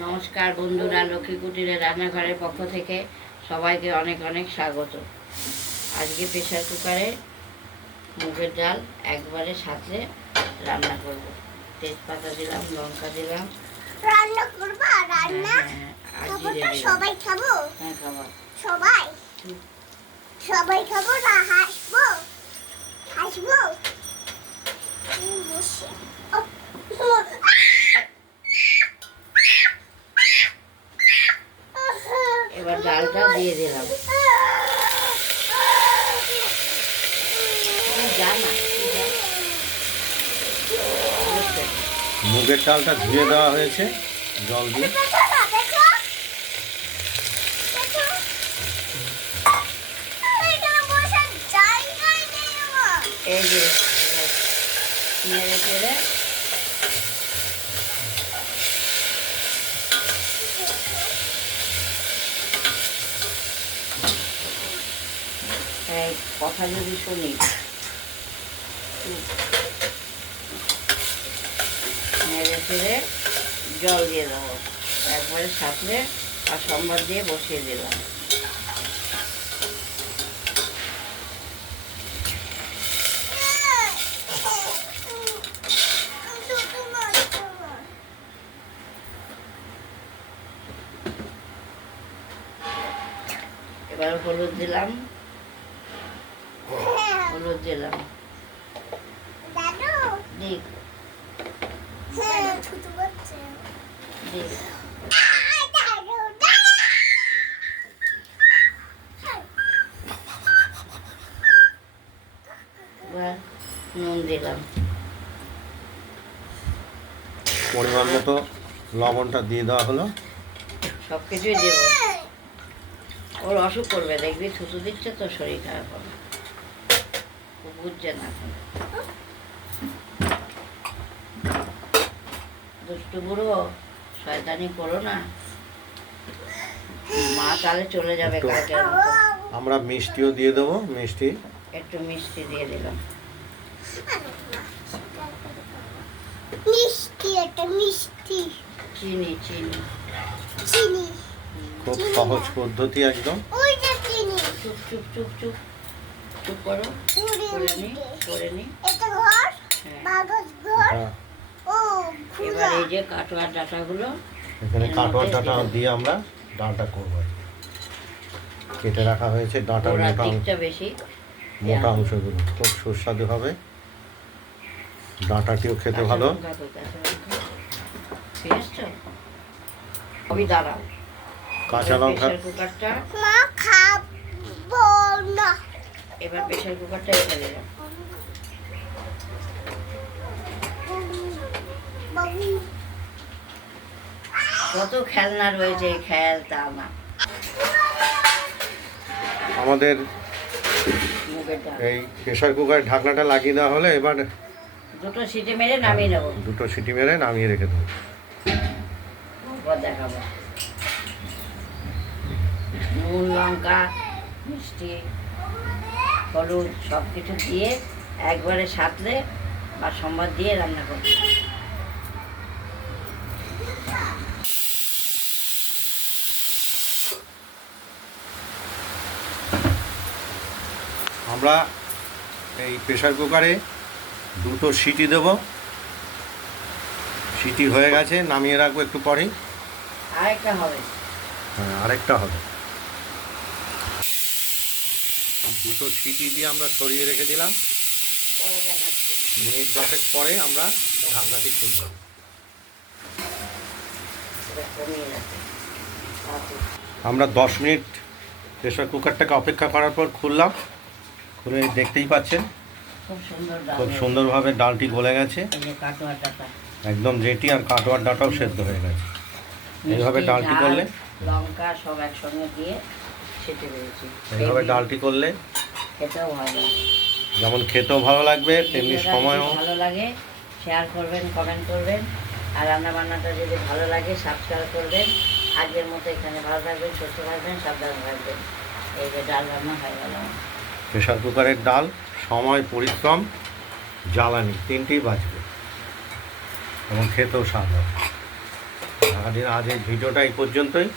নমস্কার বন্ধুরা, লক্ষ্মী কুটিরের রান্নাঘরের পক্ষ থেকে সবাইকে অনেক অনেক স্বাগত। আজকে প্রেশার কুকারে মুগের ডাল একবারে সাথে রান্না করব। তেজপাতা দিলাম, লঙ্কা দিলাম। রান্না করবা? রান্না সবাই খাবো? হ্যাঁ, খাবো সবাই। সবাই খাবো না হাসবো? হাসবো বসে। এবার ডালটা দিয়ে দিলাম। মুগের ডালটা ধুয়ে দেওয়া হয়েছে জল দিয়ে। এই যে নেড়ে চেড়ে কথা যদি শুনি নেড়ে চেড়ে জল দিয়ে দেবো। একবারে সাঁতরে আর সম্বার দিয়ে বসিয়ে দিলাম। এবার হলুদ দিলাম, হলুদ দিলাম। দিক দিক এবার নুন দিলাম। পরিমাণ মতো লবণটা দিয়ে দেওয়া হলো। সব কিছুই দেব। ওর অসুখ করবে, দেখবি থুতু দিচ্ছে তো শরীর খারাপ হবে। ও বুঝছে না এখন। দুষ্টু বুড়ো, শয়তানি করো না। মা তাহলে চলে যাবে কালকে। আমরা মিষ্টিও দিয়ে দেবো। মিষ্টি একটু মিষ্টি দিয়ে দিলাম। মিষ্টি, একটা মিষ্টি। চিনি চিনি চিনি খুব সহজ পদ্ধতি একদম। ওইটা চিনি। চুপ চুপ চুপ চুপ চুপ করো। করে নি করে নি। এটা ঘর, হ্যাঁ। বাগজ ঘর। হ্যাঁ, ও এবার এই যে কাটোয়ার ডাঁটাগুলো এখানে এর কাটোয়ার মধ্যে ডাঁটা দিলাম। দিয়ে আমরা ডালটা করবো। কেটে রাখা হয়েছে ডাঁটার ওরা মোটা দিকটা বেশি মোটা অংশগুলো। খুব সুস্বাদু হবে। ডাঁটাটিও খেতে ভালো। আমি দাঁড়াও। কাঁচা লঙ্কা প্রেশার কুকারটা মা খাবো না। এবার প্রেশার কুকারটা এনে দিলাম। বাবু কত খেলনা রয়েছে, খেলতা না। আমাদের মুগের ডাল এই প্রেশার কুকারের ঢাকনাটা লাগিয়ে দেওয়া হলে এবার দুটো সিটি মেরে নামিয়ে নেবো। দুটো সিটি মেরে নামিয়ে রেখে দেবো। এবার দেখাবো। নুন, লঙ্কা, মিষ্টি, হলুদ সব কিছু দিয়ে একবারে সাঁতলে বা সম্বাদ দিয়ে রান্না করবো। আমরা এই প্রেশার কুকারে দুটো সিটি দেব। সিটি হয়ে গেছে, নামিয়ে রাখবো একটু পরেই। আরেকটা হবে। হ্যাঁ, আরেকটা হবে। দুটো সিটি দিয়ে আমরা সরিয়ে রেখে দিলাম। পরে দেখাচ্ছি। মিনিট 10 পরে আমরা ঢাকনাটি খুলব। এটা কমিয়ে রাখি। আমরা 10 মিনিট প্রেশার কুকারটাকে অপেক্ষা করার পর খুললাম। খুলে দেখতেই পাচ্ছেন খুব সুন্দর ডাল। খুব সুন্দরভাবে ডালটি গলে গেছে। এই যে কাটোয়ার ডাঁটা। একদম রেটি, আর কাটোয়ার ডাঁটাও সেদ্ধ হয়ে গেছে। এইভাবে মিষ্টি, ডালটি ঝাল, করলে লঙ্কা সব একসঙ্গে দিয়ে সেটে দিয়েছি। এইভাবে ডালটি করলে খেতেও ভালো লাগে। যেমন খেতেও ভালো লাগবে, তেমনি ভিডিওটা সময়ও। যদি ভালো লাগে শেয়ার করবেন, কমেন্ট করবেন, আর রান্নাবান্নাটা যদি ভালো লাগে সাবস্ক্রাইব করবেন। আজকের মতো এখানে ভালো থাকবেন, সুস্থ থাকবেন, সাবধানে থাকবেন। এই যে ডাল রান্না হয়ে গেল। প্রেশার কুকারের ডাল সময়, পরিশ্রম, জ্বালানি তিনটেই বাঁচবে এবং খেতেও স্বাদ হবে। আজ এই ভিডিওটা এই পর্যন্তই।